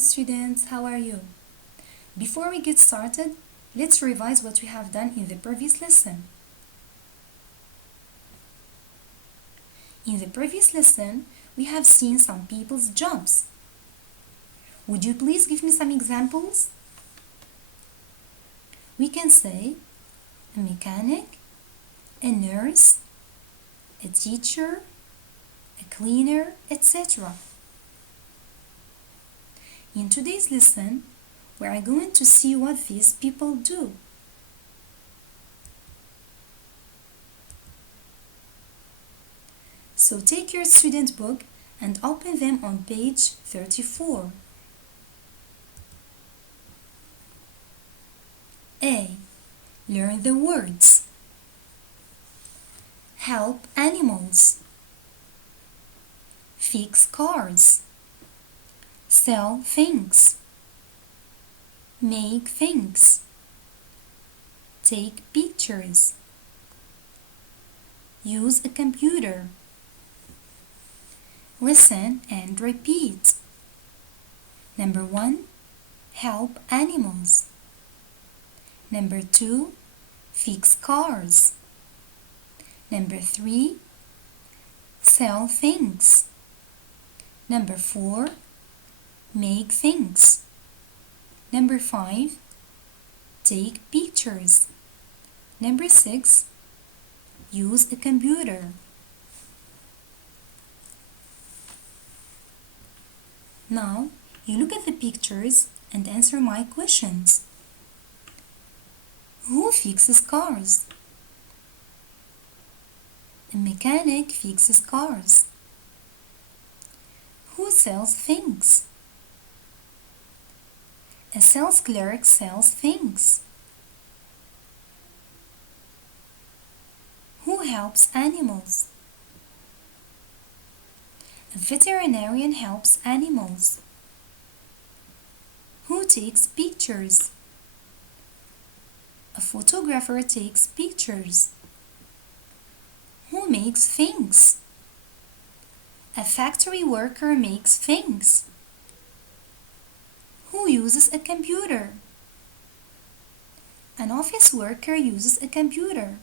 students, how are you? Before we get started, let's revise what we have done in the previous lesson. In the previous lesson, we have seen some people's jobs. Would you please give me some examples? We can say a mechanic, a nurse, a teacher, a cleaner, etc. In today's lesson, we are going to see what these people do. So take your student book and open them on page 34. A. Learn the words. Help animals. Fix cars. Sell things. Make things. Take pictures. Use a computer. Listen and repeat. Number 1, help animals. Number 2, fix cars. Number 3, sell things. Number 4, make things. Number 5, take pictures. Number 6, use a computer. Now, you look at the pictures and answer my questions. Who fixes cars? A mechanic fixes cars. Who sells things? A sales clerk sells things. Who helps animals? A veterinarian helps animals. Who takes pictures? A photographer takes pictures. Who makes things? A factory worker makes things. Who uses a computer? An office worker uses a computer.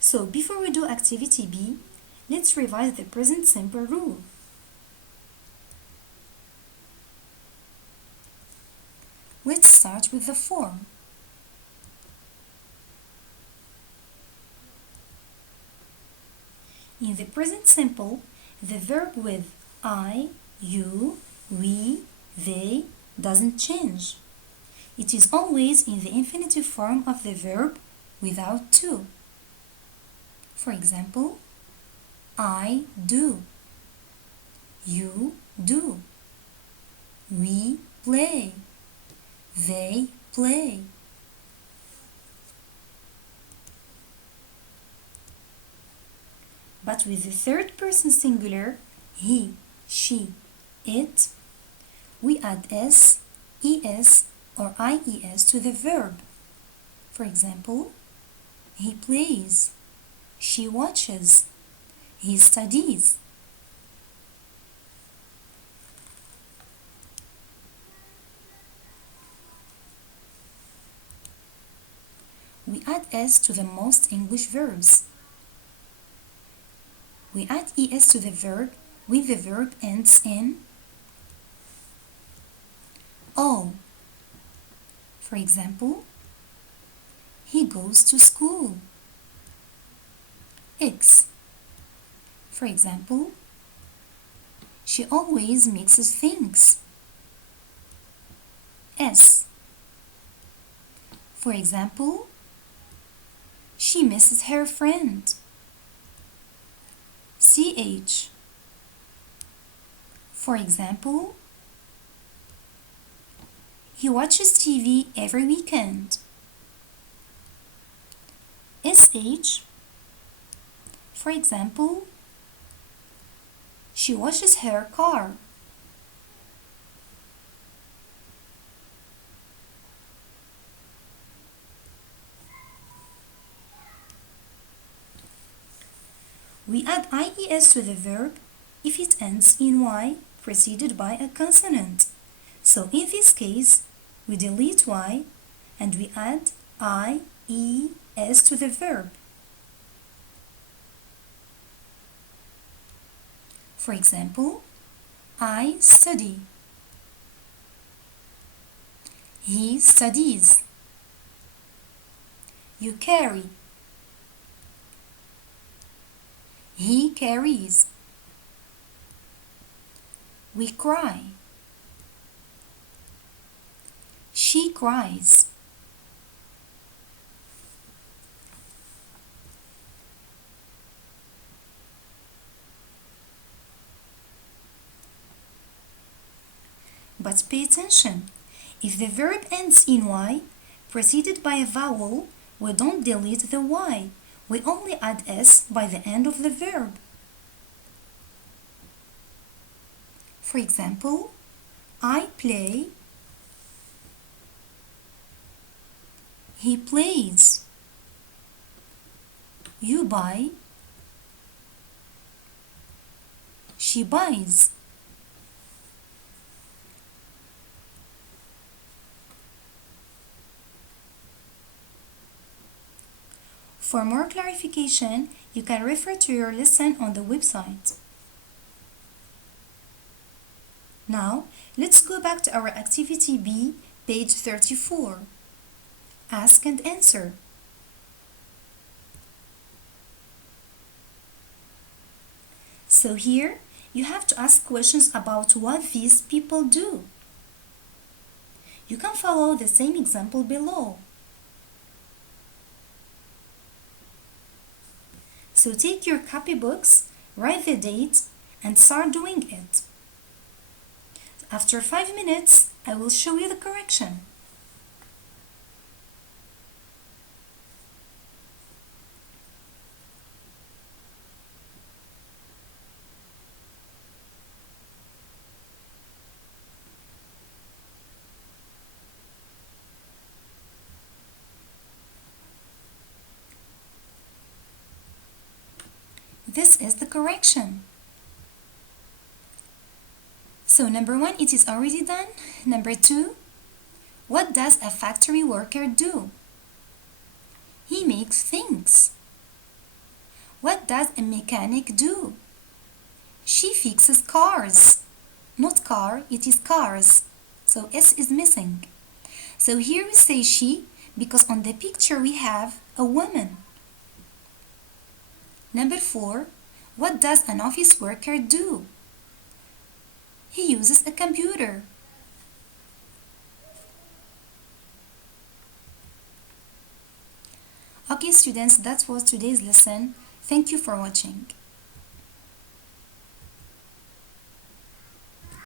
So before we do activity B, let's revise the present simple rule. Let's start with the form. In the present simple, the verb with I, you, we, they doesn't change. It is always in the infinitive form of the verb without to. For example, I do. You do. We play. They play. But with the third person singular, he, she, it, we add s, es, or ies to the verb. For example, he plays, she watches, he studies. We add s to the most English verbs. We add es to the verb when the verb ends in o. For example, he goes to school. X. For example, she always mixes things. S. For example, she misses her friend. CH. For example, he watches TV every weekend. SH. For example, she washes her car. We add IES to the verb if it ends in Y preceded by a consonant. So in this case, we delete Y and we add I, E, S to the verb. For example, I study. He studies. You carry. He carries. We cry. She cries. But pay attention. If the verb ends in Y, preceded by a vowel, we don't delete the Y. We only add S by the end of the verb. For example, I play. He plays. You buy. She buys. For more clarification, you can refer to your lesson on the website. Now, let's go back to our activity B, page 34. Ask and answer. So here, you have to ask questions about what these people do. You can follow the same example below. So take your copybooks, write the date, and start doing it. After 5 minutes, I will show you the correction. This is the correction. So number 1, it is already done. Number 2, what does a factory worker do? He makes things. What does a mechanic do? She fixes cars. Not car, it is cars. So S is missing. So here we say she because on the picture we have a woman. Number 4, what does an office worker do? He uses a computer. Okay students, that was today's lesson. Thank you for watching.